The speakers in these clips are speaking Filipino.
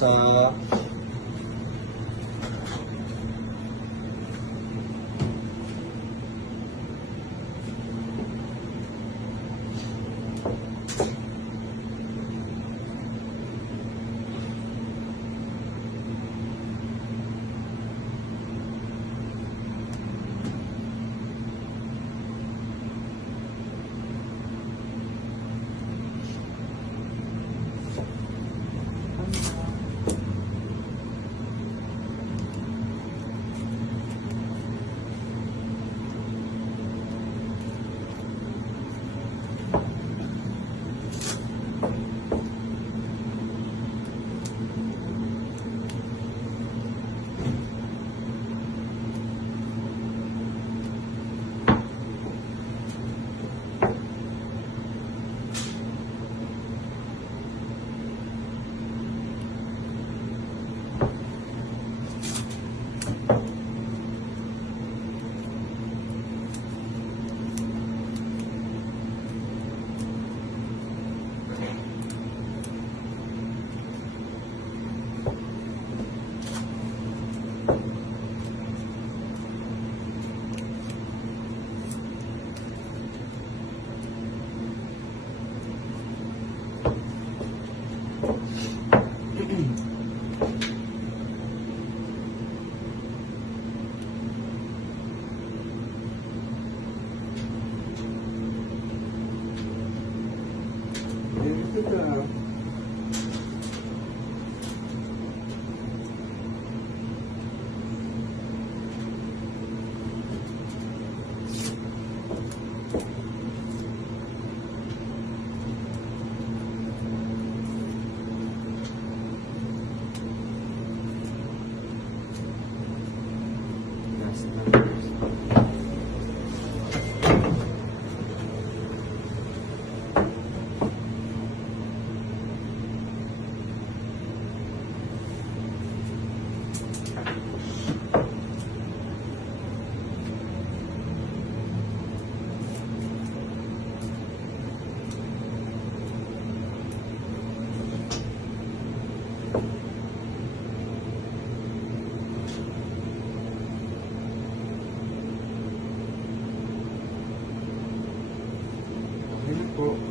sa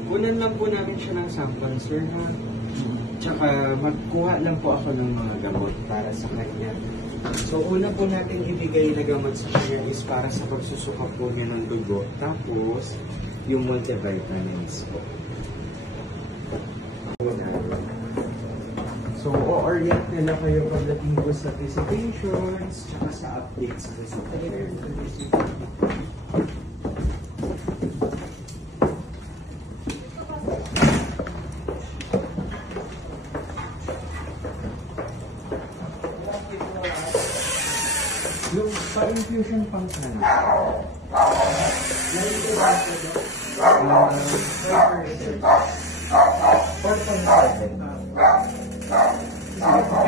kunan lang po namin siya ng sample, sir, ha? Tsaka magkuha lang po ako ng mga gamot para sa kanya. So, una po natin ibigay na gamot sa kanya is para sa pagsusuka po niya ng dugo. Tapos, yung multivitamins po. So, o-orient nila kayo pagdating po sa visitations, tsaka sa updates sa visitations. Yung pa-infusion pang sana.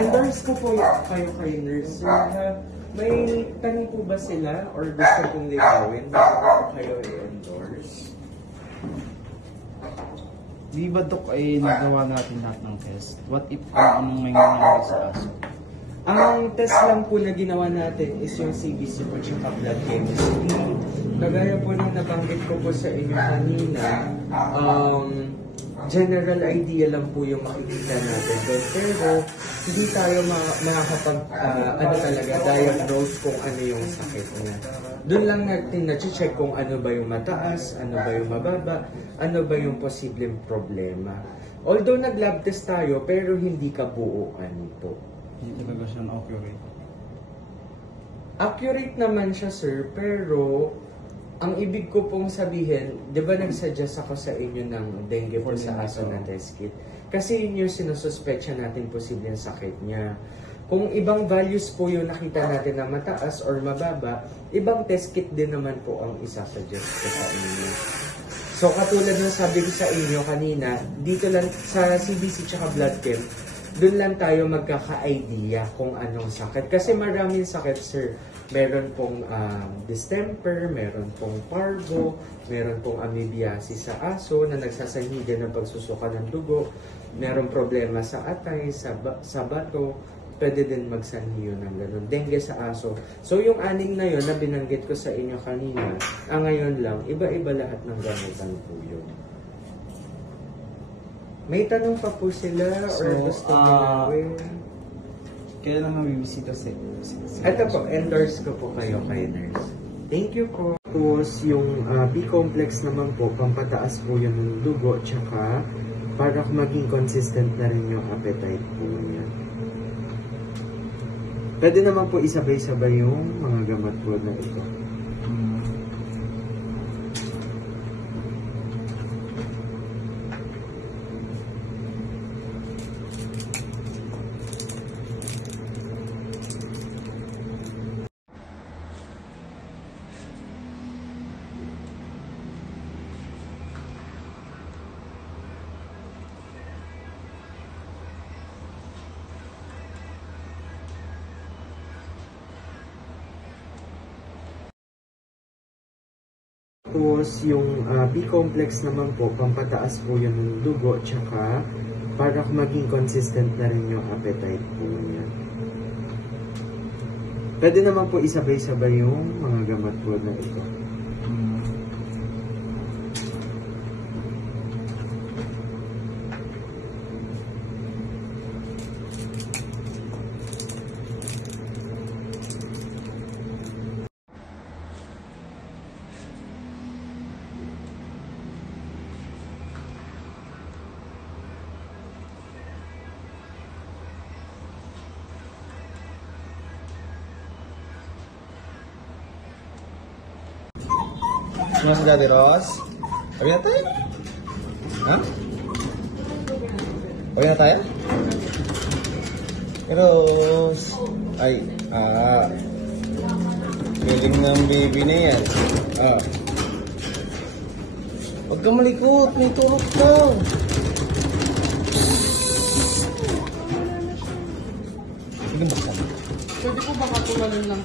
Endorse ko po kayo kay nurse. May tanong po ba sila or gusto kong ligawin? Bakit po kayo i-endorse? Di ba, Dok, ay nagawa natin lahat ng test? What if kung anong may nangyari sa aso? Ang test lang po na ginawa natin is yung CBC po tsaka blood chemistry. Kagaya po nang nabanggit ko po sa inyo kanina, general idea lang po yung makikita natin. Pero hindi tayo makakapag diagnose kung ano yung sakit niya. Doon lang natin na-check kung ano ba yung mataas, ano ba yung mababa, ano ba yung posibleng problema. Although nag-lab test tayo, pero hindi kabuuan po. Hindi talaga siya accurate. Accurate naman siya, sir, pero ang ibig ko pong sabihin, di ba nag-suggest ako sa inyo ng dengue po sa aso na test kit? Kasi yun yung sinususpetsya natin posibleng sakit niya. Kung ibang values po yung nakita natin na mataas or mababa, ibang test kit din naman po ang isa-suggest ko sa inyo. So katulad ng sabi ko sa inyo kanina, dito lang sa CBC tsaka blood chem, doon lang tayo magkaka-idea kung anong sakit. Kasi maraming sakit, sir. Meron pong distemper, meron pong parvo, meron pong amoebiasis sa aso na nagsasanhigan ng pagsusuka ng dugo. merong problema sa atay, sa bato, pwede din magsanhi yun ng ganun. Dengue sa aso. So yung 6 na yun na binanggit ko sa inyo kanina, ngayon lang, iba-iba lahat ng gamutan po yun. May tanong pa po sila or gusto nyo Kailan naman bibisita si Ito po, endorse ko po kayo kay nurse. Thank you po. Tapos yung B-complex naman po, pampataas po yun ng dugo, tsaka para maging consistent na rin yung appetite po niya. Pwede naman po isabay-sabay yung mga gamot po na ito. Tapos yung B-complex naman po, pampataas po yun ng dugo, tsaka para maging consistent na rin yung appetite po niya. Pwede naman po isabay-sabay yung mga gamot po na ito. Mas Daddy Ross? Uwi na tayo? Ha? Uwi na tayo? Ross! Ay, feeling ng baby na yan. Huwag kang malikot, may tulog ka. Sige, basta. Pwede ko baka tumalun lang.